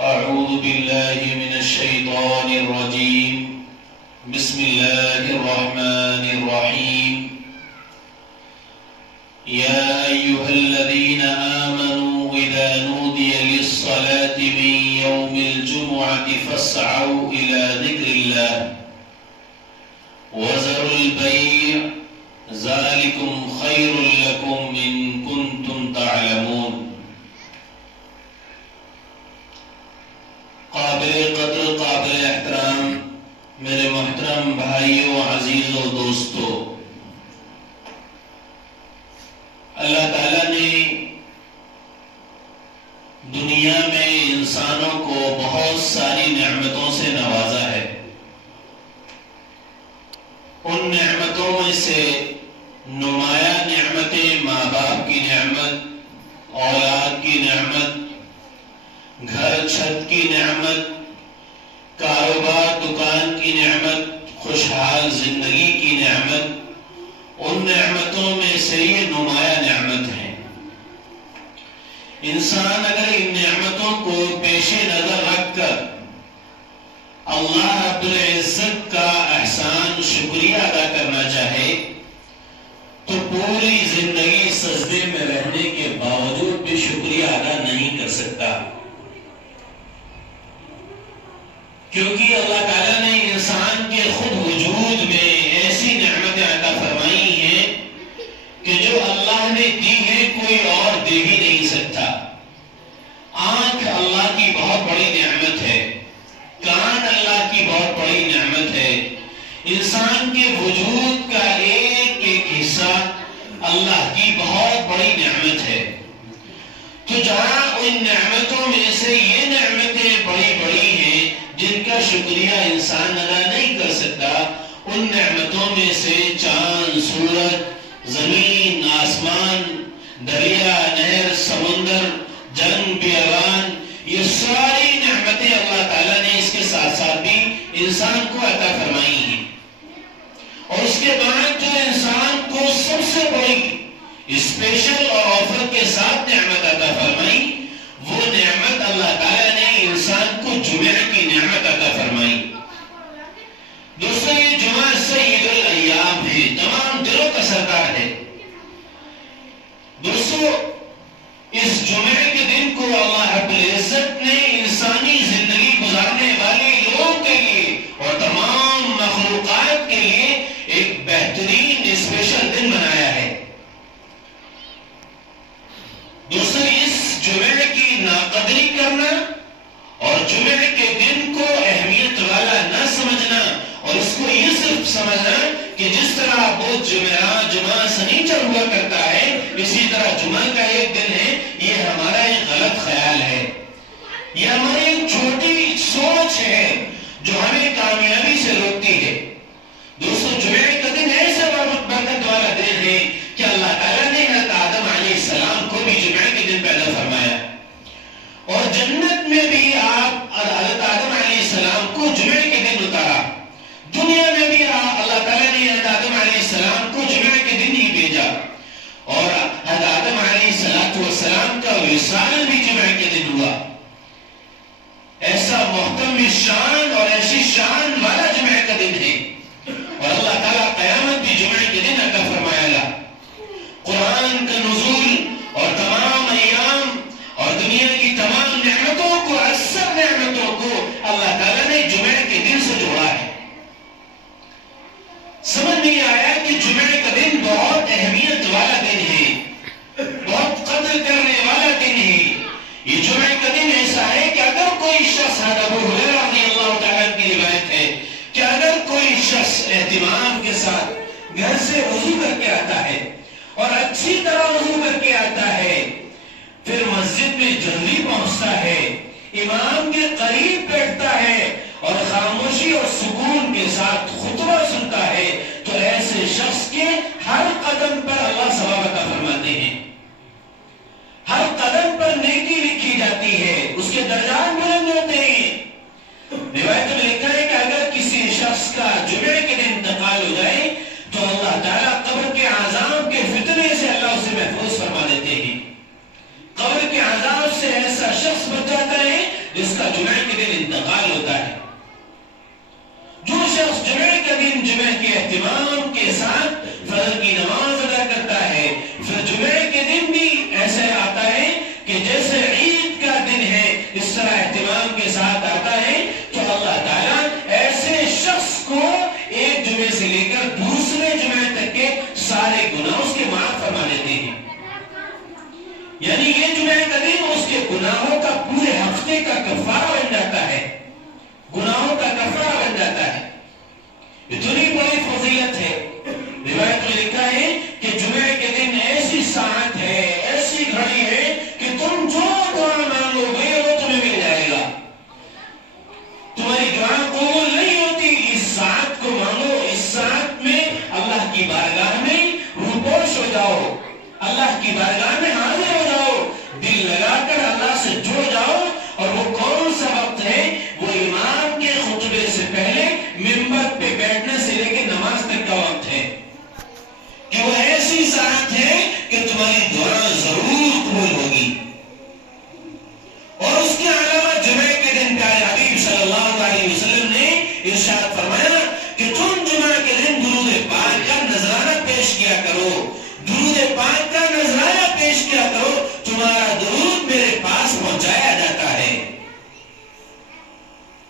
أعوذ بالله من الشيطان الرجيم بسم الله الرحمن الرحيم يا أيها الذين آمنوا إذا نودي للصلاة من يوم الجمعة فاسعوا إلى ذكر الله وذروا البيع ذلكم خير لكم إن كنتم تعلمون۔ قابل قدر قابل احترام میرے محترم بھائیوں، عزیزوں، دوستوں، اللہ تعالیٰ نے دنیا میں انسانوں کو بہت ساری نعمتوں سے نوازا ہے۔ ان نعمتوں میں سے نمایاں نعمتیں ماں باپ کی نعمت، اولاد کی نعمت، گھر چھت کی نعمت، کاروبار دکان کی نعمت، خوشحال زندگی کی نعمت، ان نعمتوں میں سے یہ نمایاں نعمت ہے۔ انسان اگر ان نعمتوں کو پیش نظر رکھ کر اللہ رب العزت کا احسان شکریہ ادا کرنا چاہے تو پوری زندگی سجدے میں رہنے کے باوجود بھی شکریہ ادا نہیں کر سکتا، کیونکہ اللہ تعالیٰ نے انسان کے خود وجود میں ایسی نعمتیں عطا فرمائی ہیں کہ جو اللہ نے دی ہے کوئی اور دے ہی نہیں سکتا۔ آنکھ اللہ کی بہت بڑی نعمت ہے، کان اللہ کی بہت بڑی نعمت ہے، انسان کے وجود کا ایک ایک حصہ اللہ کی بہت بڑی نعمت ہے۔ تو جہاں ان نعمتوں میں سے یہ نعمتیں بڑی بڑی ہیں جن کا شکریہ انسان ادا نہیں کر سکتا، ان نعمتوں میں سے چاند، سورج، زمین، آسمان، دریا، نہر، سمندر، جنگ، بیابان، یہ ساری نعمتیں اللہ تعالیٰ نے اس کے ساتھ ساتھ بھی انسان کو عطا فرمائی ہیں۔ اور اس کے بعد جو انسان کو سب سے بڑی اسپیشل اور آفر کے ساتھ نعمت عطا فرمائی، وہ نعمت اللہ تعالیٰ نے انسان کو جمعہ کی نعمت عطا فرمائی۔ دوستو، یہ جمعہ سید الایام ہے، تمام دنوں کا سردار ہے۔ دوستو، اس جمعہ کے دن کو اللہ رب العزت نے انسانی زندگی گزارنے والے لوگوں کے لیے اور تمام مخلوقات کے لیے ایک بہترین اسپیشل دن بنایا ہے۔ دوستو، اس جمعہ کی ناقدری کرنا اور جمعہ کے دن کو اہمیت والا نہ سمجھنا اور اس کو یہ صرف سمجھنا کہ جس طرح وہ جمعہ سنیچر ہوا کرتا ہے اسی طرح جمعہ کا ایک دن ہے، یہ ہمارا ایک غلط خیال ہے، یہ ہماری ایک چھوٹی سوچ ہے جو ہمیں کامیابی سے روکتی ہے۔ دوستو، جمعہ کا دن ایسا برکت والا دن ہے کہ اللہ تعالیٰ نے حضرت آدم علیہ السلام کو بھی جمعہ کے دن پیدا فرمایا، اور جنت میں بھی آپ حضرت آدم علیہ السلام کو جمعہ کے دن اتارا، دنیا میں بھی اللہ تعالیٰ نے حضرت آدم علیہ السلام کو جمعہ کے دن ہی بھیجا، اور حضرت آدم علیہ السلام کا وصال بھی جمعہ کے دن ہوا۔ ایسا محترم شان اور ایسی شان والا جمعہ کا دن ہے، اور اللہ تعالیٰ قیامت بھی جمعہ کے دن عطا فرمائے گا۔ قرآن کا نزول اور تمام ایام اور دنیا کی تمام نعمتوں کو، اکثر نعمتوں کو اللہ تعالیٰ نے جمعہ کے دن سے جوڑا ہے۔ سمجھ نہیں آیا کہ جمعہ کا دن بہت اہمیت والا دن ہے، بہت قدر کرنے والا دن ہے۔ یہ جمعہ کا دن ایسا ہے کہ اگر کوئی شخص، ابو ہریرہ رضی اللہ تعالیٰ کی روایت ہے کہ اگر کوئی شخص اہتمام کے ساتھ گھر سے وضو کر کے آتا ہے اور اچھی طرح وضو کر کے آتا ہے، پھر مسجد میں جلدی پہنچتا ہے، امام کے قریب بیٹھتا ہے اور خاموشی اور سکون کے ساتھ خطبہ سنتا ہے، تو ایسے شخص کے ہر قدم پر اللہ ثواب عطا فرماتے ہیں، ہر قدم پر نیکی لکھی جاتی ہے، اس کے درجات بلند ہوتے ہیں۔ روایت میں لکھا ہے کہ اگر کسی شخص کا جمعے کے دن انتقال ہو جائے تو اللہ تعالیٰ قبر کے عذاب کے فتنے سے اللہ اسے محفوظ فرما دیتے ہیں۔ قبر کے عذاب سے ایسا شخص بچ جاتا ہے جس کا جمعہ کے دن انتقال ہوتا ہے. جو شخص جمعہ کے دن جمعہ کے اہتمام کے ساتھ فجر کی نماز ادا کرتا ہے، پھر جمعہ کے دن بھی ایسے آتا ہے کہ جیسے عید کا دن ہے اس طرح اہتمام کے ساتھ آتا ہے، تو اللہ تعالیٰ ایسے شخص کو ایک جمعے سے لے کر دوسرے جمعے تک کے سارے گناہ اس کے معاف فرما دیتے ہیں. یعنی یہ جمعہ کا دن اس کے گناہوں کا پورے ہفتے کا کفارہ بن جاتا ہے، گناہوں کا کفارہ بن جاتا ہے. اتنی بڑی فضیلت ہے. روایت میں لکھا ہے کہ جمعہ کے دن ایسی ساعت ہے، ایسی گھڑی ہے کہ تم جو دعا مانگو گے وہ تمہیں مل جائے گا. تمہاری دعا قبول نہیں ہوتی، اس ساعت کو مانگو. اس ساعت میں اللہ کی بارگاہ میں روپوش ہو جاؤ، اللہ کی بارگاہ میں حاضر ہو جاؤ، دل لگا کر اللہ سے جڑ جاؤ. اور وہ کون سا وقت ہے؟ وہ امام کے خطبے سے پہلے منبر پہ بیٹھنے سے لے کے نماز تک کا وقت ہے، کہ وہ ایسی ساعت ہے کہ تمہاری دعا ضرور قبول ہوگی. اور اس کے علاوہ جمعہ کے دن پیارے حبیب صلی اللہ علیہ وسلم نے ارشاد فرمایا کہ تم جمعہ کے دن درود پاک کا نذرانہ پیش کیا کرو، درود پاک کا نذرانہ پیش کیا کرو، تمہارا درود میرے پاس پہنچایا جاتا ہے.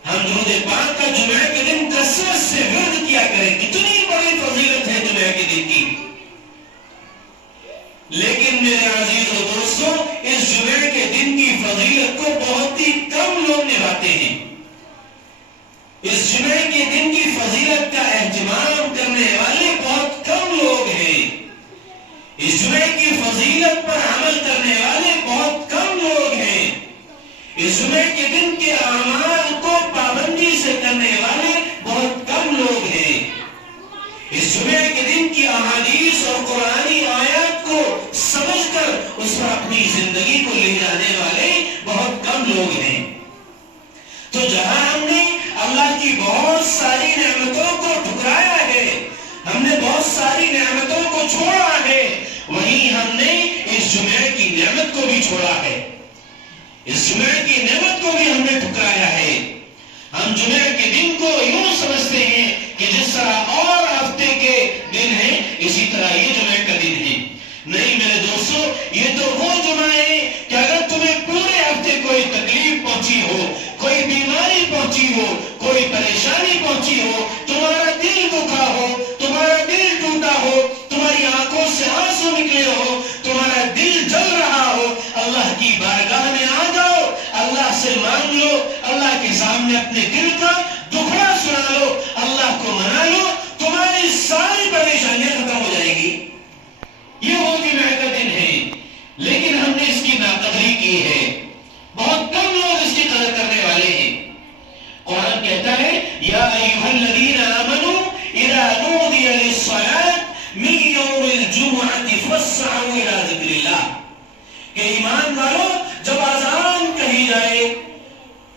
ہم درود پاک کا جمعہ کے دن کثرت سے ورد کیا کریں. کتنی بڑی فضیلت ہے جمعہ کے دن کی. لیکن میرے عزیز و دوستوں، اس جمعہ کے دن کی فضیلت کو بہت ہی کم لوگ نبھاتے ہیں. اس جمعہ کے دن کی فضیلت کا اہتمام کرنے والے بہت کم لوگ ہیں. اس جمعہ کی فضیلت پر عمل کرنے والے بہت کم لوگ ہیں. اس جمعہ کے دن کے اعمال کو پابندی سے کرنے والے بہت کم لوگ ہیں. اس جمعہ کے دن کی احادیث اور قرآنی آیات کو سمجھ کر اس پر اپنی زندگی کو لے جانے والے بہت کم لوگ ہیں. تو جہاں ہم نے اللہ کی بہت ساری نعمتوں کو ٹھکرایا ہے، ہم نے بہت ساری نعمتوں کو چھوڑا ہے، وہیں ہم نے اس جمعہ کی نعمت کو بھی چھوڑا ہے. اس جمعہ کی نعمت کو بھی ہم نے ٹھکرایا ہے. ہم جمعہ کے دن کو یوں سمجھتے ہیں کہ جس طرح اور ہفتے کے دن ہیں اسی طرح یہ جمعہ کا دن ہے. نہیں میرے دوستو، یہ تو وہ جمعہ ہے کہ اگر تمہیں پورے ہفتے کوئی تکلیف پہنچی ہو، کوئی بیماری پہنچی ہو، کوئی پریشانی پہنچی ہو، تمہارا دل دکھا ہو، تمہارا دل ٹوٹا ہو، تمہاری آنکھوں سے آنسو نکلے ہو، تمہارا دل جل رہا ہو، اللہ کی بارگاہ میں آ جاؤ، اللہ سے مانگ لو، اللہ کے سامنے اپنے دل کا دکھڑا سنا لو، اللہ کو منا لو، تمہاری ساری پریشانیاں ختم ہو جائیں گی. یہ وہ جمعہ کا دن ہے، لیکن ہم نے اس کی ناقدری کی ہے. بہت کم لوگ اس کی قدر کرنے والے ہیں. قرآن کہتا ہے یا ایھا الذین آمنوا اذا نودی للصلاۃ من یوم الجمعۃ فاسعوا الی ذکر اللہ، کہ ایمان والو جب اذان کہی جائے،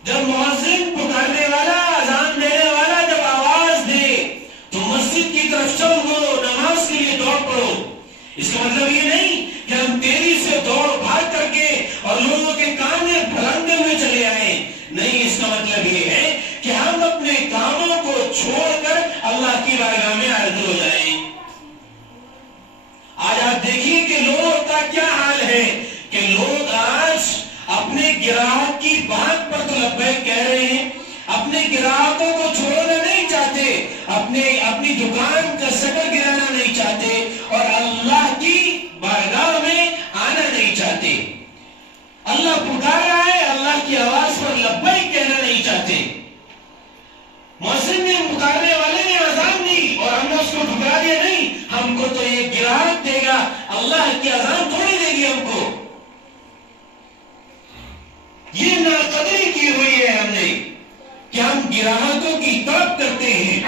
جب مؤذن پکارنے والا، اذان دینے والا جب آواز دے تو مسجد کی طرف چلو، نماز کے لیے دوڑ پڑو. اس کا مطلب یہ نہیں کہ ہم تیزی سے دوڑ بھاگ کر کے اور لوگوں کے کان میں پھلانتے ہوئے چلے آئیں. نہیں، اس کا مطلب یہ ہے کہ ہم اپنے کاموں کو چھوڑ کر اللہ کی بارگاہ میں حاضر ہو جائیں. آج آپ دیکھیے کہ لوگوں کا کیا حال ہے کہ لوگ آج اپنے گراہک کی بات پر تو لبیک کہہ رہے ہیں، اپنے گراہکوں کو چھوڑنا نہیں چاہتے، اپنی دکان کا شٹر گرانا نہیں چاہتے، اور اللہ کی بارگاہ میں آنا نہیں چاہتے. اللہ پکار رہا ہے، اللہ کی آواز پر لبیک کہنا نہیں چاہتے. مؤذن نے پکارنے والے نے اذان دی اور ہم نے اس کو ٹھکرا دیا. نہیں، ہم کو تو یہ گراہک دے گا، اللہ کی اذان تھوڑی دے گی ہم کو. یہ ناقدری کی ہوئی ہے ہم نے کہ ہم گراہکوں کی طلب کرتے ہیں،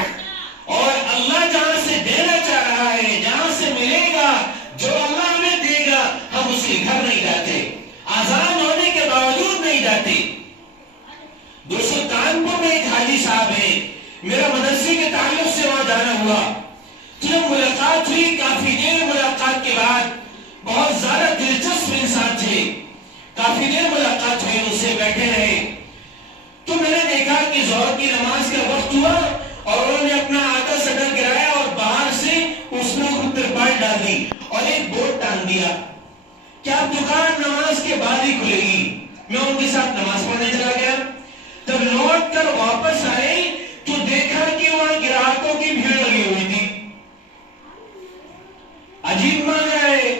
اور اللہ جہاں سے دینا چاہ رہا ہے، جہاں سے ملے گا، جو اللہ ہمیں دے گا، ہم اس کے گھر نہیں جاتے، آزان ہونے کے باوجود نہیں جاتے. دوستو، کانپور میں ایک حاجی صاحب ہیں، میرا مدرسے کے تعلق سے وہاں جانا ہوا. جب ملاقات ہوئی، کافی دیر ملاقات کے بعد، بہت زیادہ دلچسپ انسان تھے. کافی دیر ملاقات ہوئی، اس سے بیٹھے رہے. کی ظہر کی نماز کا وقت ہوا اور انہوں نے اپنا آدھا سٹر گرایا اور باہر سے اس میں خود ترپال ڈال دی اور ایک بورڈ ٹانگ دیا کہ اب دکان نماز کے بعد ہی کھلے گی. میں ان کے ساتھ نماز پڑھنے چلا گیا. جب لوٹ کر واپس آئے تو دیکھا کہ وہاں گراہکوں کی بھیڑ لگی ہوئی تھی. عجیب مانا ہے,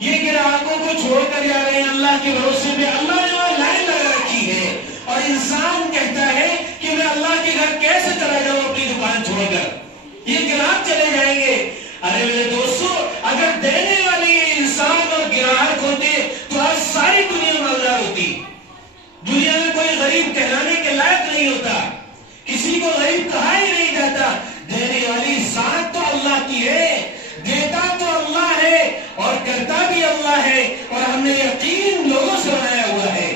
یہ گراہکوں کو چھوڑ کر جا رہے ہیں اللہ کے بھروسے پہ. اللہ نے وہاں لائن لگا رکھی ہے اور انسان کہتا ہے کہ میں اللہ کے گھر کیسے چلا جاؤں اپنی دکان چھوڑ کر, یہ گراہک چلے جائیں گے. ارے میرے دوستو, اگر دینے والے انسان اور گراہک ہوتے تو آج ساری دنیا مالدار ہوتی. دنیا میں کوئی غریب کہلانے کے لائق نہیں ہوتا, کسی کو غریب کہا ہی نہیں جاتا. دینے والی ذات تو اللہ کی ہے, دیتا تو اللہ ہے اور کرتا بھی اللہ ہے, اور ہم نے یقین لوگوں سے بنایا ہوا ہے.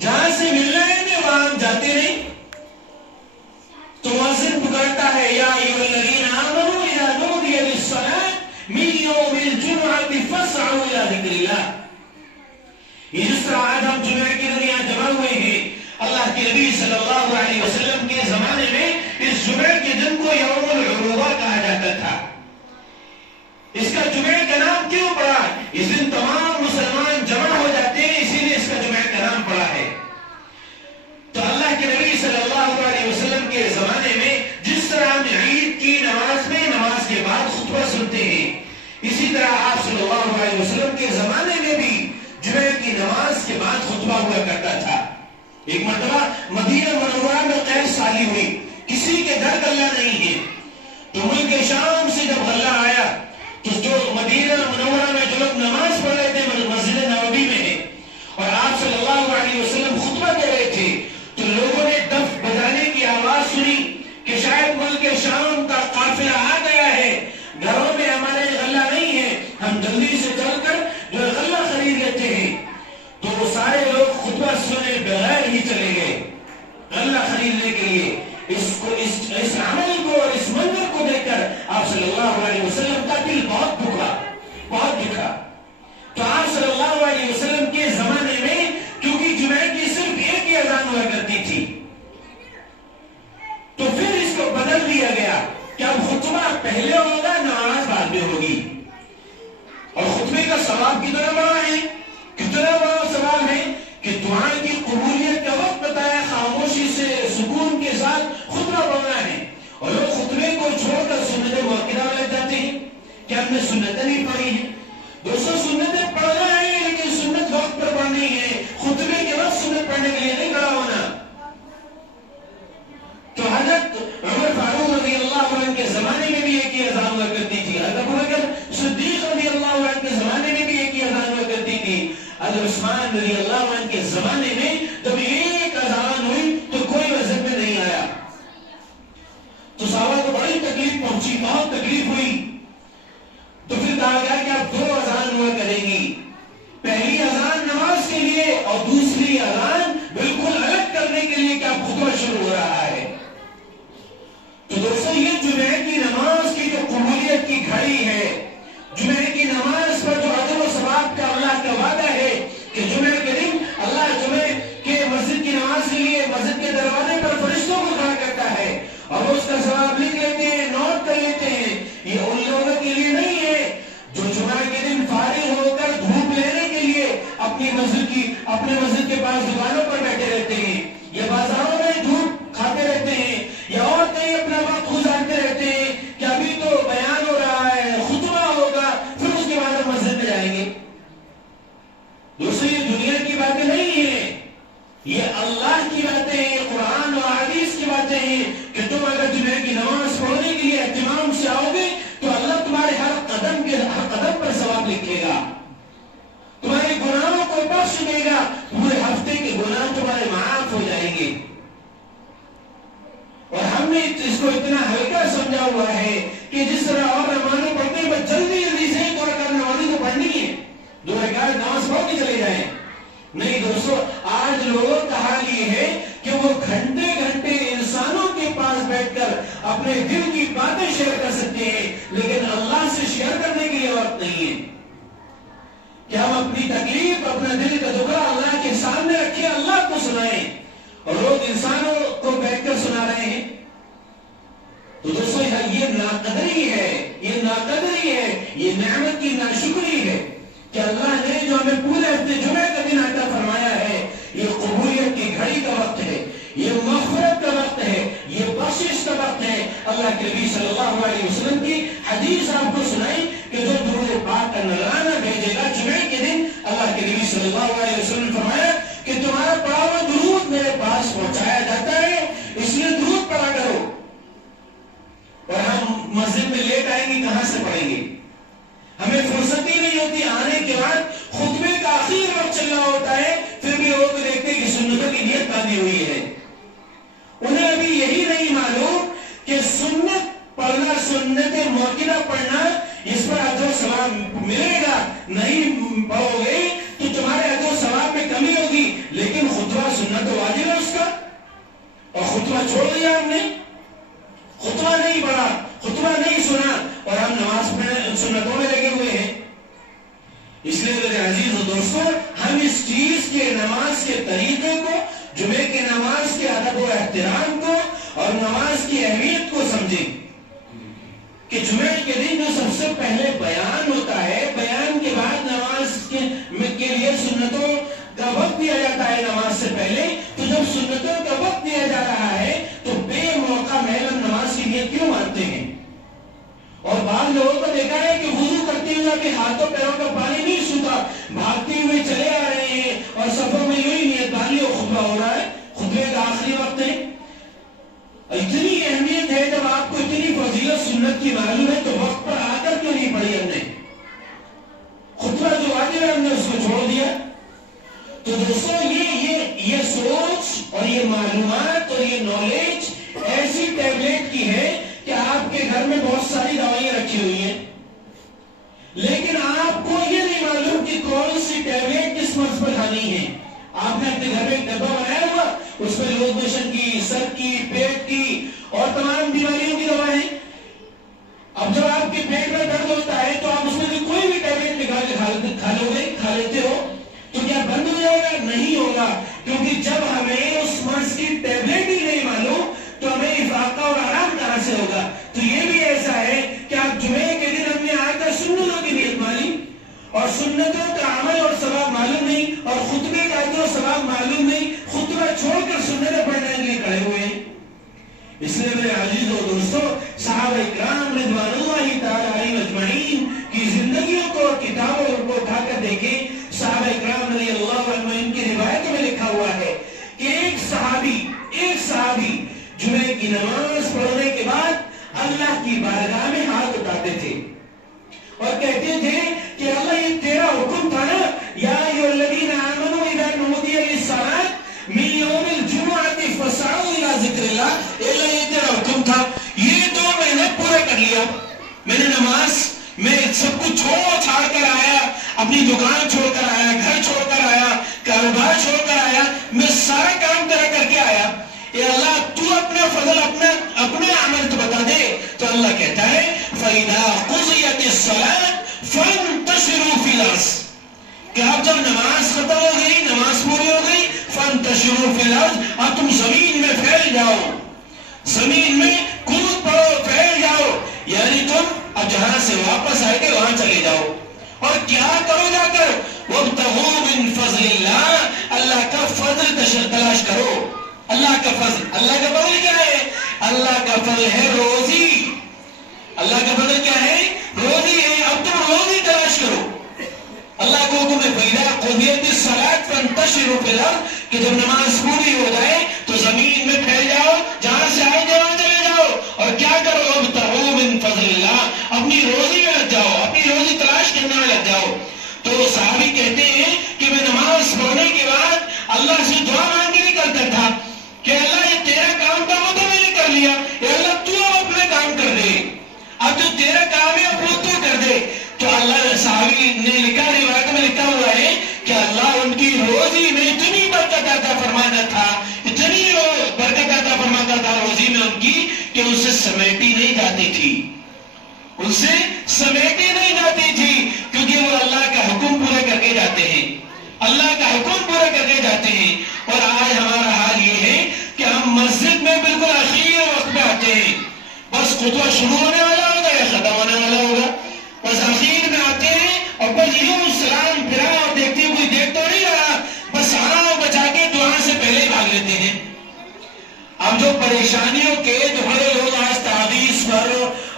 جہاں سے مل رہے ہیں وہاں ہم جاتے نہیں. تو مؤذن پکارتا ہے, یا ایھا الذین آمنوا اذا نودی للصلاۃ من یوم الجمعۃ فاسعوا الی ذکر اللہ. یہ جس طرح آج ہم جمعہ کے دن یہاں جمع ہوئے ہیں, اللہ کے نبی صلی اللہ علیہ وسلم کے زمانے میں اس جمعہ کے دن کو یوم العروبہ کہا جاتا تھا. اس کا جمعہ کا نام کیوں پڑا؟ اس دن تمام مسلمان جمع ہو جاتے ہیں, اسی لیے اس کا جمعہ کا نام پڑا ہے. تو اللہ کے نبی صلی اللہ علیہ وسلم کے زمانے میں جس طرح ہم عید کی نماز میں نماز کے بعد خطبہ سنتے ہیں, اسی طرح آپ صلی اللہ علیہ وسلم کے زمانے میں بھی جمعہ کی نماز کے بعد خطبہ ہوا کرتا تھا. ایک مرتبہ مدینہ منورہ میں قحط سالی ہوئی, کسی کے گھر غلہ نہیں ہے. تو ملک شام سے جب غلہ آیا تو جو مدینہ منورہ میں جو لوگ نماز پڑھ رہے تھے مسجد نبوی میں ہے اور آپ صلی اللہ علیہ وسلم خطبہ دے رہے تھے, تو لوگوں نے دف بجانے کی آواز سنی کہ شاید ملک شام کا قافلہ آ گیا ہے, گھروں میں ہمارے غلہ نہیں ہے, ہم جلدی سے چل کر جو غلہ خرید لیتے ہیں. تو وہ سارے لوگ خطبہ سنے بغیر ہی چلے گئے غلہ خریدنے کے لیے. اس عمل کو اور اس منظر کو دیکھ کر آپ صلی اللہ علیہ وسلم کا دل بہت دکھا, بہت دکھا. تو آپ صلی اللہ علیہ وسلم کے زمانے میں کیونکہ جمعہ کی صرف ایک ہی اذان ہوا کرتی تھی, تو پھر اس کو بدل دیا گیا کہ اب خطبہ پہلے ہوگا, نماز بعد میں ہوگی. اور خطبے کا ثواب کتنا بڑا ہے, کتنا بڑا ثواب ہے کہ دعا کی قبولیت کا وقت بتایا, خاموشی سے سکون کے ساتھ خطبہ پڑھنا ہے. اور لوگ خطبے کو چھوڑ کر سنت مؤکدہ میں لگ جاتے ہیں کہ ہم نے سنتیں نہیں پڑھی ہیں. دوستوں, سنتیں پڑھنا ہے لیکن سنت وقت پر پڑھنی ہے, خطبے کے وقت سنت پڑھنے کے لیے نہیں کھڑا ہونا. تو حضرت عمر فاروق رضی اللہ عنہ کے زمانے میں بھی ایک ہی اذان ہوا کرتی تھی, حضرت ابوبکر صدیق رضی اللہ عنہ کے زمانے میں بھی ایک ہی اذان ہوا کرتی تھی, حضرت عثمان رضی اللہ عنہ کے زمانے میں جب ایک اذان ہوئی تو کوئی مسجد میں نہیں آیا. تو صحابہ کو بڑی تکلیف پہنچی, بہت تکلیف ہوئی. تو پھر کہا گیا کہ آپ دو اذان ہوا کریں گی, پہلی اذان نماز کے لیے اور دوسری اذان بالکل الگ کرنے کے لیے کہ اب خطبہ شروع ہو رہا ہے. تو دوستوں, یہ جمعہ کی نماز کی جو قبولیت کی گھڑی ہے, جمعہ کی نماز پر جو اجر و ثواب کا اللہ کا وعدہ ہے کہ جمعہ کے دن اللہ جمعہ کے مسجد کی نماز کے لیے مسجد کے دروازے پر فرشتوں کو کھڑا کرتا ہے اور وہ اس کا ثواب لکھ لیتے ہیں, نوٹ کر لیتے ہیں. یہ ان لوگوں کے لیے نہیں ہے جو جمعہ کے دن فارغ ہو کر دھوپ لینے کے لیے اپنی مسجد کے پاس دکانوں پر بیٹھے رہتے ہیں, یا بازاروں میں دھوپ کھاتے رہتے ہیں, یا اور کہیں اپنا وقت گزارتے رہتے ہیں کہ ابھی تو بیان ہو رہا ہے, خطبہ ہوگا, پھر اس کے بعد ہم مسجد میں جائیں گے. دوستوں, یہ دنیا کی باتیں نہیں ہیں, یہ اللہ کی باتیں ہیں, قرآن اور حدیث کی باتیں ہیں کہ تم اگر جمعہ کی نماز پڑھنے کے لیے اہتمام سے آؤ گے تو اللہ تمہارے ہر قدم پر ثواب لکھے گا, تمہارے گناہوں کو بخش دے گا, پورے ہفتے کے گناہ تمہارے معاف ہو جائیں گے. اور ہم نے اس کو اتنا ہلکا سمجھا ہوا ہے کہ جس طرح اور نمازیں پڑھتے ہیں بس جلدی سے ایک اور نمازیں تو پڑھنی ہے, 2 رکعت نماز پڑھ کے چلے جائیں. نہیں دوستو, آج لوگوں کا حال یہ ہے کہ وہ گھنٹے گھنٹے انسانوں کے پاس بیٹھ کر اپنے دل کی باتیں شیئر کر سکتے ہیں, لیکن اللہ سے شیئر کرنے کے لیے وقت نہیں ہے کہ ہم اپنی تکلیف, اپنا دل کا دکھا اللہ کے سامنے رکھیں, اللہ کو سنائیں. اور لوگ انسانوں رہے ہیں. تو دوستو یہ ناقدری ہے، یہ ناقدری ہے، یہ نعمت کی ناشکری ہے کہ اللہ نے جو ہمیں پورے ہفتے جمعہ کا دن عطا فرمایا ہے، یہ قبولیت کی گھڑی کا وقت ہے، یہ مغفرت کا وقت ہے، یہ بخشش کا وقت ہے. اللہ کے نبی صلی اللہ علیہ وسلم کی حدیث آپ کو سنائی کہ جو درود پاک کا نذرانہ بھیجے گا جمعے کے دن، اللہ کے نبی صلی اللہ علیہ وسلم نے فرمایا کہ تمہارا پڑھا ہوا درود میرے پاس پہنچایا جاتا ہے، اس لیے درود پڑھا کرو. اور ہم مسجد میں لیٹ آئیں گے، کہاں سے پڑھیں گے؟ ہمیں فرصت ہی نہیں ہوتی. آنے کے بعد خطبے کا آخری وقت چل رہا ہوتا ہے، پھر بھی لوگ دیکھتے ہیں کہ سنتوں کی نیت باندھی ہوئی ہے. انہیں ابھی یہی نہیں معلوم کہ سنت پڑھنا، سنت موقعہ پڑھنا، اس پر اجر و ثواب ملے گا. نہیں پڑھو گے تو تمہارے اجر و ثواب میں کمی ہوگی. لیکن خطبہ سنت واجب ہے اس کا، اور خطبہ چھوڑ دیا ہم نے، خطبہ نہیں پڑھا، خطبہ نہیں سنا، اور ہم نماز پڑھنے سنتوں میں لگے ہوئے ہیں. اس لیے میرے عزیز و دوستو، ہم اس چیز کے نماز کے طریقے کو، جمعے کے نماز کے ادب و احترام کو اور نماز کی اہمیت کو سمجھیں کہ جمعے کے دن جو سب سے پہلے بیان ہوتا ہے، بیان کے بعد نماز کے لیے سنتوں کا وقت دیا جاتا ہے نماز سے پہلے. تو جب سنتوں کا وقت دیا جا رہا ہے تو بے موقع محل ہم نماز کی نیت کیوں مانتے ہیں؟ اور بعض لوگوں کو دیکھا ہے کہ وضو کرتے ہوئے کہ ہاتھوں پیروں کا پانی نہیں سوکھا، بھاگتے ہوئے چلے آ رہے ہیں اور صفوں میں یوں ہی نیت باندھی اور خطبہ ہو رہا ہے. خطبے کا آخری وقت ہے. اتنی اہمیت ہے، جب آپ کو اتنی فضیلت سنت کی معلوم ہے تو وقت پر آ کر کیوں نہیں پڑھی ہم نے؟ خطبہ جو واجب ہے ہم نے اس کو چھوڑ دیا. تو دوستو یہ سوچ اور یہ معلومات اور یہ نالج ایسی ٹیبلٹ کی ہے کہ آپ کے گھر میں بہت ساری دوائیاں رکھی ہوئی ہیں، لیکن آپ کو یہ نہیں معلوم کہ کون سی ٹیبلٹ کس مرض پر کھانی ہے. آپ نے اپنے گھر میں ایک ڈبہ بنایا ہوا، اس میں لوز موشن کی، سر کی، پیٹ کی اور تمام بیماریوں کی دوا ہے. اب جب آپ کے پیٹ میں درد ہوتا ہے تو آپ اس میں سے کوئی بھی ٹیبلٹ نکال کے کھا لیتے ہو تو کیا بند ہو جائے گا؟ نہیں ہوگا. کیونکہ جب ہمیں اس مرض کی ٹیبلٹ ہی نہیں معلوم تو ہمیں افاقہ اور آرام کہاں سے ہوگا؟ تو یہ بھی ایسا ہے کہ آپ جمعے کے دن ہم نے آ کر سنتوں کی نیت مانی اور سنتوں کا عمل اور ثواب معلوم نہیں، اور خطبے کا اجر و ثواب معلوم نہیں، خطبہ چھوڑ کر سنتیں پڑھنے کے لیے کھڑے ہوئے ہیں. اس لیے میرے عزیز و دوستو، صحابہ کرام رضوان اللہ تعالی علیہم اجمعین کی زندگیوں کو اور کتابوں کو اٹھا کر دیکھیں. صحابہ کرام رضی اللہ عنہم کی روایتوں میں لکھا ہوا ہے کہ ایک صحابی جمعے کی نماز پڑھنے کے بعد اللہ کی بارگاہ میں ہاتھ اٹھاتے تھے اور کہتے تھے کہ اللہ یہ تیرا حکم تھا نا، یا ایھا الذین آمنوا اذا نودی للصلاۃ من یوم الجمعۃ فاسعوا الی ذکر اللہ. اللہ یہ تیرا حکم تھا، یہ تو میں نے پورا کر لیا. میں نے نماز میں سب کچھ چھوڑ کر آیا، اپنی دکان چھوڑ کر آیا، گھر چھوڑ کر آیا، کاروبار چھوڑ کر آیا، میں سارا کام تیرا کر کے آیا. اے اللہ تو اپنا فضل، اپنے عمل تو بتا دے. تو اللہ کہتا ہے فَإِذَا قُضِيَتِ الصَّلَاةُ فَانتَشِرُوا فِي الْأَرْضِ، کہ اب جب نماز ختم ہو گئی، نماز پوری ہو گئی، فَانتَشِرُوا فِي الْأَرْضِ، اب تم زمین میں پھیل جاؤ، زمین میں کود پڑو، پھیل جاؤ. یعنی تم اب جہاں سے واپس آئے گے وہاں چلے جاؤ. اور کیا کرو جا کر؟ وَابْتَغُوا مِن فَضْلِ اللَّهِ، اللہ کا فضل تلاش کرو. اللہ کا فضل، اللہ کا فضل کیا ہے؟ اللہ کا فضل ہے روزی. اللہ کا فضل کیا ہے؟ روزی ہے. اب تم روزی تلاش کرو. اللہ کو حکم ہے فَإِذَا قُضِيَتِ الصَّلَاةُ فَانتَشِرُوا فِي الْأَرْضِ، کہ جب نماز پوری ہو جائے تو زمین میں پھیل جاؤ، جہاں سے آئے گے وہاں چلے جاؤ. اور کیا کرو؟ وَابْتَغُوا مِن فَضْلِ اللَّهِ، اپنی روزی میں لگ جاؤ، اپنی روزی تلاش کرنے میں لگ جاؤ. تو صحابی کہتے ہیں کہ میں نماز پڑھنے کے بعد اللہ سے دعا مانگ کے نکلتا تھا کہ اللہ یہ تیرا کام تھا، وہ تو میں نے کر لیا، اے اللہ تو اپنا کام کر دے، اب جو تیرا کام ہے اب وہ تو کر دے. تو اللہ صحابی نے لکھا، روایت میں لکھا ہوا ہے کہ اللہ ان کی روزی میں اتنی برکت عطا فرمانا تھا، اتنی برکت عطا فرماتا تھا روزی میں ان کی کہ ان سے سمیٹی نہیں جاتی تھی، ان سے سمیٹی نہیں جاتی تھی، کیونکہ وہ اللہ کا حکم پورا کر کے جاتے ہیں، اللہ کا حکم پورا کر کے جاتے ہیں. اور آج ہمارا حال یہ ہے کہ ہم مسجد میں بالکل آخر خطبہ شروع ہونے والا ہوگا یا ختم ہونے والا ہوگا. بس آخر میں آتے ہیں اور بس یوں سلام پھرا اور دیکھتے ہیں کوئی دیکھ تو نہیں رہا, بس ہاں بچا کے دعا سے پہلے ہی بھاگ لیتے ہیں. اب جو پریشانیوں کے دہاڑے لوگ آج تعویذ پر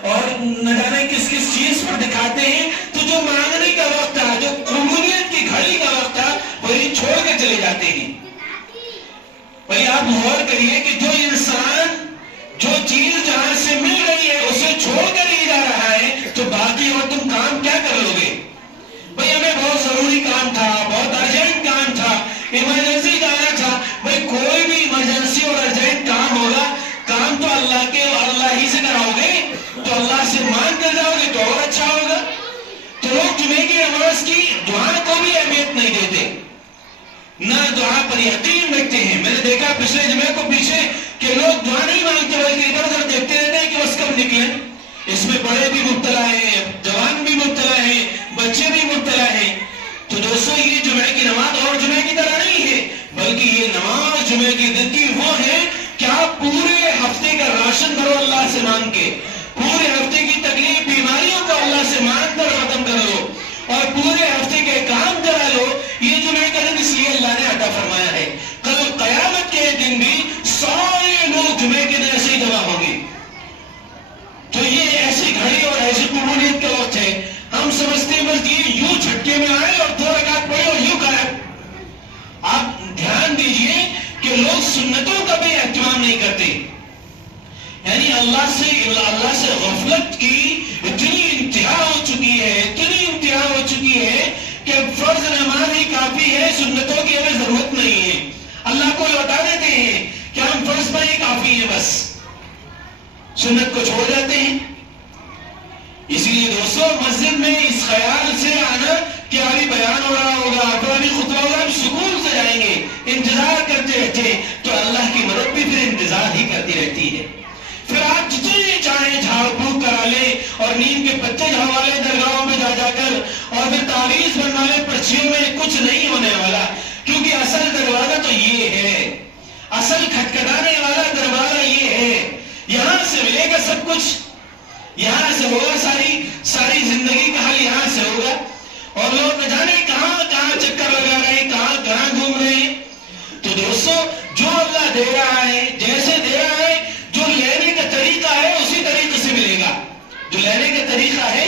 اور نہ جانے کس کس چیز پر دکھاتے ہیں, تو جو مانگنے کا وقت تھا, جو قبولیت کی گھڑی کا وقت تھا, وہی چھوڑ کے چلے جاتے ہیں. بھائی آپ غور کریے کہ جو انسان جو چیز جہاں سے مل رہی ہے اسے چھوڑ کر نہیں جا رہا ہے, تو باقی اور تم کام کیا کر لو گے؟ بھائی ہمیں بہت ضروری کام تھا, بہت ارجنٹ کام تھا, ایمرجنسی جانا تھا. بھائی کوئی بھی ایمرجنسی اور ارجنٹ کام ہوگا, کام تو اللہ کے اور اللہ ہی سے کراؤ گے, تو اللہ سے مانگ کر جاؤ گے تو اور اچھا ہوگا. تو لوگ جمعے کی نماز کی دعا کو بھی اہمیت نہیں دیتے, نہ دعا پر یقین رکھتے ہیں. میں نے دیکھا پچھلے جمعے کو پیچھے کہ لوگ دعا نہیں مانگتے بلکہ ادھر ادھر دیکھتے رہتے ہیں کہ بس کب نکلے. اس میں بڑے بھی مبتلا ہیں, جوان بھی مبتلا ہیں, بچے بھی مبتلا ہیں. تو دوستو یہ جمعے کی نماز اور جمعے کی طرح نہیں ہے, بلکہ یہ نماز جمعے کی دن کی وہ ہے کہ آپ پورے ہفتے کا راشن بھرو اللہ سے مانگ کے, پورے ہفتے کی تکلیف بیماریوں کو اللہ سے مانگ کر ختم کر لو اور پورے ہفتے کے کام کرا لو. یہ جمعے کا دن اس لیے اللہ نے عطا فرمایا ہے. کل قیامت کے دن بھی سارے لوگ جمعے کے دن ایسے ہی جمع ہوں گے. تو یہ ایسی گھڑی اور ایسی قبولیت کا وقت ہے. ہم سمجھتے ہیں بس یہ یوں جھٹکے میں آئے اور 2 رکعت پڑھے اور یوں کرے. آپ دھیان دیجئے کہ لوگ سنتوں کا بھی اہتمام نہیں کرتے. یعنی اللہ سے غفلت کی اتنی انتہا ہو چکی ہے, اتنی انتہا ہو چکی ہے کہ فرض نماز ہی کافی ہے, سنتوں کی ہمیں ضرورت نہیں ہے. اللہ کو لوٹا دیتے ہیں کہ ہم فرض پر ہی کافی ہے, بس سنت کو چھوڑ جاتے ہیں. اسی لیے دوستو مسجد میں اس خیال سے آنا کہ ابھی بیان ہو رہا ہوگا, تو ابھی خطبہ ہوگا, ہم سکون سے جائیں گے, انتظار کرتے رہتے, تو اللہ کی مدد بھی پھر انتظار ہی کرتی رہتی ہے. پھر آپ جتنے چاہیں جھاڑ پھونک کرا لیں اور نیم کے پتے جھاڑوا لیں درگاہوں میں جا جا کر, اور پھر تعویذ بنوا لیں, پرچیوں میں کچھ نہیں ہونے والا. کیونکہ اصل دروازہ تو یہ ہے, اصل کھٹکھٹانے والا دروازہ یہ ہے. یہاں سے ملے گا سب کچھ, یہاں سے ہوگا, ساری زندگی کا حل یہاں سے ہوگا. اور لوگ نہ جانے کہاں کہاں چکر لگا رہے ہیں, کہاں کہاں گھوم رہے ہیں. تو دوستو جو اللہ دے رہا ہے, جیسے دے رہا ہے, جو لینے کا طریقہ ہے اسی طریقے سے ملے گا. جو لینے کا طریقہ ہے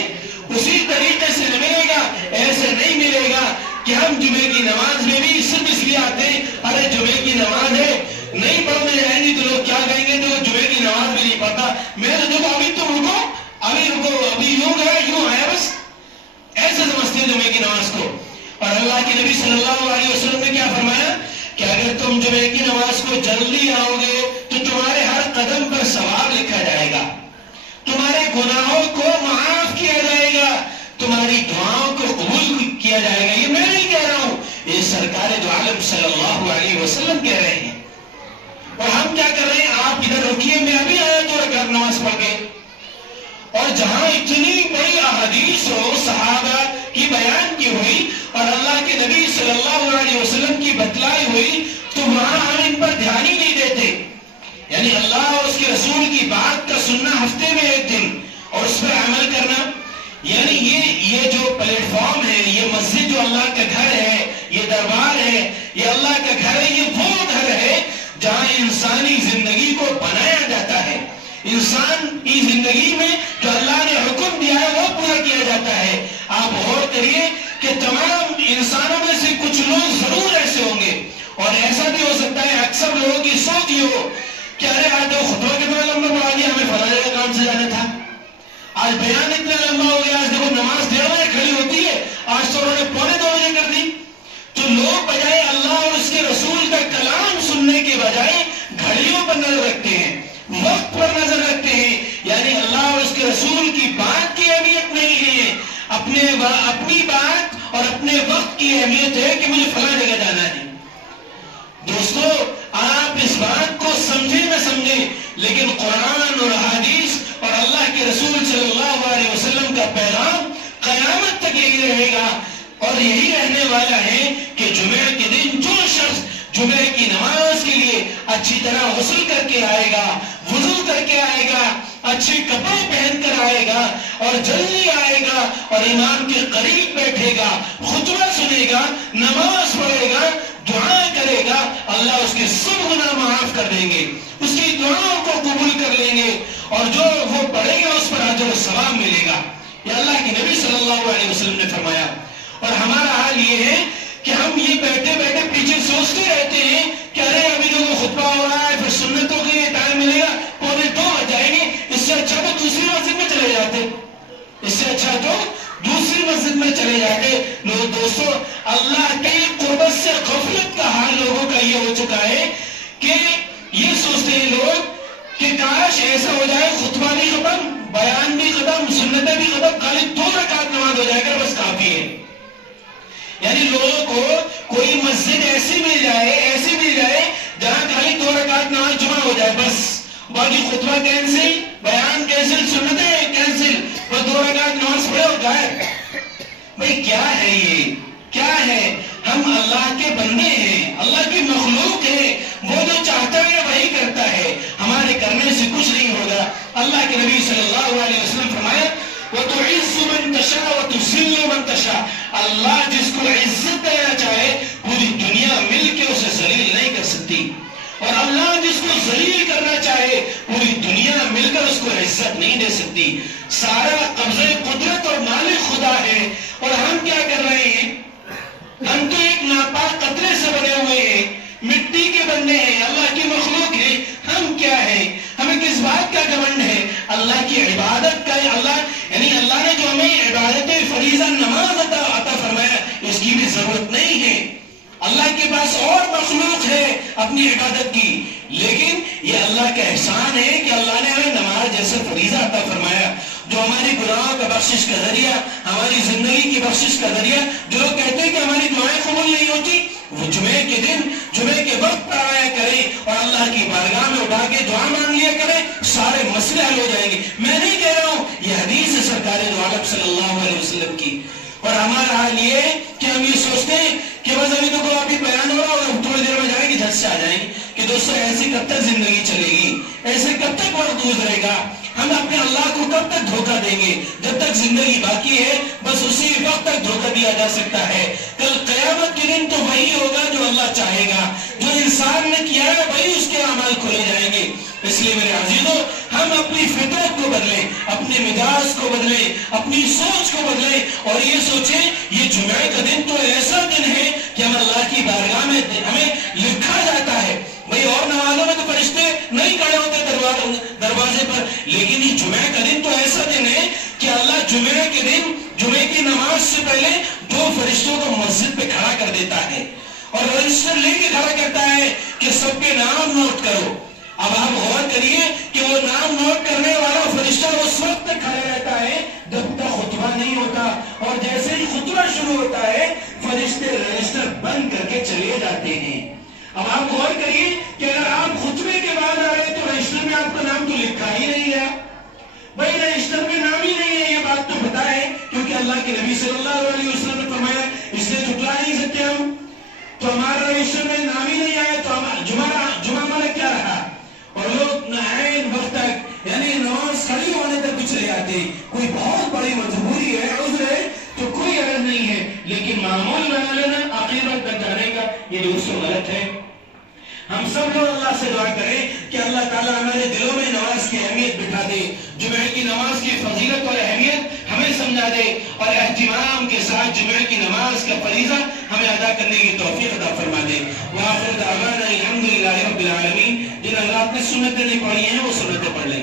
اسی طریقے سے ملے گا. ایسے نہیں ملے گا کہ ہم جمعے کی نماز میں بھی صرف اس لیے آتے ہیں, ارے جمعے کی نماز ہے, نہیں پڑھنے جائیں گے تو لوگ کیا کہیں گے, تو جمعے کی نماز بھی نہیں پڑھتا. میں نے دیکھا ابھی تم رکو, ابھی یوں گیا یوں آیا, بس ایسے سمجھتے ہیں جمعے کی نماز کو. اور اللہ کے نبی صلی اللہ علیہ وسلم نے کیا فرمایا کہ اگر تم جمعے کی نماز کو جلدی آؤ گے تو تمہارے ہر قدم پر ثواب لکھا جائے گا, تمہارے گناہوں کو معاف کیا جائے گا, تمہاری دعاؤں کو قبول کیا جائے گا. یہ میں نہیں کہہ رہا ہوں, یہ سرکار دو عالم صلی اللہ علیہ وسلم کہہ رہے ہیں. اور ہم کیا کر رہے ہیں, آپ ادھر رکیے, میں ابھی آیا 2 رکعت نماز پڑھ کے. اور جہاں اتنی بڑی احادیث ہو صحابہ کی بیان کی ہوئی اور اللہ کے نبی صلی اللہ علیہ وسلم کی بتلائی ہوئی, تو وہاں ہم ان پر دھیان ہی نہیں دیتے. یعنی اللہ اور اس کے رسول کی بات کا سننا ہفتے میں 1 دن اور اس پر عمل کرنا, یعنی یہ جو پلیٹ فارم ہے, یہ مسجد جو اللہ کا گھر ہے, یہ دربار ہے, یہ اللہ کا گھر ہے, یہ وہ گھر ہے جہاں انسانی زندگی کو بنایا جاتا ہے. انسان کی زندگی میں جو اللہ نے حکم دیا ہے وہ پورا کیا جاتا ہے. آپ غور کریے کہ تمام انسانوں میں سے کچھ لوگ ضرور ایسے ہوں گے, اور ایسا بھی ہو سکتا ہے اکثر لوگوں کی سوچ یہ ہو کہ ارے آج تو خطبہ کتنا لمبا پڑھا دیا, ہمیں فلاں جگہ کام سے جانا تھا, آج بیان اتنا لمبا ہو گیا, آج دیکھو نماز 1:30 بجے کھڑی ہوتی ہے, آج تو انہوں نے 1:45 بجے کر دی. تو لوگ بجائے اللہ اور اس کے رسول کا کلام سننے کے بجائے گھڑیوں پر نظر رکھتے ہیں, وقت پر نظر رکھتے ہیں. یعنی اللہ اور اس کے رسول کی بات کی اہمیت نہیں ہے, اپنی بات اور اپنے وقت کی اہمیت ہے کہ مجھے فلاں جگہ جانا ہے. دوستو آپ اس بات کو سمجھیں نہ سمجھیں, لیکن قرآن اور حدیث اور اللہ کے رسول صلی اللہ علیہ وسلم کا پیغام قیامت تک یہی رہے گا اور یہی رہنے والا ہے کہ جمعے کے دن جو شخص جمعے کی نماز کے لیے اچھی طرح غسل کر کے آئے گا, وضو کر کے آئے گا, اچھے کپڑے پہن کر آئے گا اور جلدی آئے گا اور امام کے قریب بیٹھے گا، خطبہ سنے گا، نماز پڑھے گا، دعا کرے گا، اللہ اس کے سب گناہ معاف کر دیں گے، اس کی دعاؤں کو قبول کر لیں گے، اور جو وہ پڑھے گا اس پر اجر و ثواب ملے گا۔ یہ اللہ کے نبی صلی اللہ علیہ وسلم نے فرمایا۔ اور ہمارا حال یہ ہے کہ ہم یہ بیٹھے بیٹھے پیچھے سوچتے رہتے ہیں کہ ارے ابھی تو خطبہ ہو رہا ہے، پھر سنتوں کے لیے ٹائم ملے گا، 1:45 بج جائیں گے، اس سے اچھا تو دوسری مسجد میں چلے جاتے، اس سے اچھا تو دوسری مسجد میں چلے جاتے۔ دوستو، اللہ کے قربت سے غفلت کا حال لوگوں کا یہ ہو چکا ہے کہ یہ سوچتے ہیں لوگ کہ کاش ایسا ہو جائے، خطبہ بھی ختم، بیان بھی ختم، سنتیں بھی ختم، خالی 2 رکعت نماز ہو جائے گا، بس کافی ہے۔ یعنی لوگوں کو کوئی مسجد ایسی مل جائے جہاں خالی 2 رکعت نماز جمع ہو جائے، بس باقی خطبہ کینسل، بیان کینسل، سنتیں کینسل، بس 2 رکعت نماز پڑھے اور غائب۔ بھئی کیا ہے یہ؟ کیا ہے؟ ہم اللہ کے بندے ہیں، اللہ کی مخلوق ہے، وہ جو چاہتا ہے وہی کرتا ہے، ہمارے کرنے سے کچھ نہیں ہوگا۔ اللہ کے نبی صلی اللہ علیہ وسلم فرمایا وَتُعِزُّ مَن تَشَاءُ وَتُذِلُّ مَن تَشَاءُ، اللہ جس کو عزت دینا چاہے پوری دنیا مل کے اسے ذلیل نہیں کر سکتی، اور اللہ جس کو ذلیل کرنا چاہے پوری دنیا مل کر اس کو عزت نہیں دے سکتی۔ سارا قبضہ قدرت اور مالک خدا ہے، اور ہم کیا کر رہے ہیں؟ ہم تو ایک ناپاک قطرے سے بنے ہوئے ہیں، مٹی کے بندے ہیں، اللہ کی مخلوق ہے، ہم کیا ہیں؟ ہمیں کس بات کا گھمنڈ ہے؟ اللہ کی عبادت کا، اللہ نے جو ہمیں عبادت فریضہ نماز عطا فرمایا، اس کی بھی ضرورت نہیں ہے۔ اللہ کے پاس اور مخلوق ہے اپنی عبادت کی، لیکن یہ اللہ کا احسان ہے کہ اللہ نے ہمیں نماز جیسے فریضہ عطا فرمایا، جو ہماری گناہوں کا بخشش کا ذریعہ، ہماری زندگی کی بخشش کا ذریعہ۔ جو لوگ کہتے ہیں کہ ہماری دعائیں قبول نہیں ہوتی، وہ جمعے کے دن، جمعے کے وقت پر آیا کریں اور اللہ کی بارگاہ میں اٹھا کے دعا مانگ لیا کریں، سارے مسئلے حل ہو جائیں گے۔ میں نہیں کہہ رہا ہوں، یہ حدیث ہے سرکار دو عالم صلی اللہ علیہ وسلم کی۔ اور ہمارا حال یہ ہے کہ ہم یہ سوچتے ہیں کہ بس ابھی تو کوئی ابھی بیان ہو رہا اور تھوڑی دیر میں جائیں گے، جھٹ سے آ جائیں گے۔ کہ دوستو، ایسے کب تک زندگی چلے گی؟ ایسے کب تک وقت گزرے گا؟ ہم اپنے اللہ کو کب تک دھوکہ دیں گے؟ جب تک زندگی باقی ہے بس اسی وقت تک دھوکہ دیا جا سکتا ہے۔ کل قیامت کے دن تو وہی ہوگا جو اللہ چاہے گا، جو انسان نے کیا ہے وہی اس کے اعمال کھولے جائیں گے۔ اس لیے میرے عزیزو، ہم اپنی فطرت کو بدلیں، اپنے مزاج کو بدلیں، اپنی سوچ کو بدلیں، اور یہ سوچیں یہ جمعہ کا دن تو ایسا دن ہے کہ ہم اللہ کی بارگاہ میں ہمیں لکھا جاتا ہے۔ بھئی اور نمازوں میں تو فرشتے نہیں کھڑے ہوتے دروازے پر، لیکن یہ جمعہ کا دن تو ایسا دن ہے کہ اللہ جمعہ کے دن، جمعے کی نماز سے پہلے 2 فرشتوں کو مسجد پہ کھڑا کر دیتا ہے، اور رجسٹر لے کے کھڑا کرتا ہے کہ سب کے نام نوٹ کرو۔ اب آپ غور کریے کہ وہ نام نوٹ کرنے والا فرشتہ اس وقت تک کھڑا رہتا ہے جب تک خطبہ نہیں ہوتا، اور جیسے ہی خطبہ شروع ہوتا ہے فرشتے رجسٹر بند کر کے چلے جاتے ہیں۔ اب آپ غور کریے کہ اگر آپ خطبے کے بعد آ رہے تو رجسٹر میں آپ کا نام تو لکھا ہی نہیں ہے، بھائی رجسٹر میں نام ہی نہیں ہے، یہ بات تو پتا ہے، کیونکہ اللہ کے نبی صلی اللہ علیہ وسلم نے فرمایا اس لیے جھٹلا نہیں سکتے ہم، تو ہمارا رجسٹر میں نام ہی نہیں آیا تو جمعہ ہمارا کیا رہا؟ اور لوگ عین وقت تک، یعنی نماز کھڑی ہونے تک چلے جاتے ہیں۔ کوئی بہت بڑی مجبوری ہے، عذر ہے تو کوئی عرض نہیں ہے، لیکن معمول بنا لینا آخر وقت تک جانے کا یہ دوستوں غلط ہے۔ ہم سب لوگ اللہ سے دعا کریں کہ اللہ تعالیٰ ہمارے دلوں میں نماز کی اہمیت بٹھا دے، جمعہ کی نماز کی فضیلت اور اہمیت ہمیں سمجھا دے، اور اہتمام کے ساتھ جمعہ کی نماز کا فریضہ ہمیں ادا کرنے کی توفیق عطا فرما دے۔ وآخر دعوانا الحمدللہ رب العالمین۔ جن حضرات نے سنتیں نہیں پڑھی ہیں وہ سنتیں پڑھ لیں۔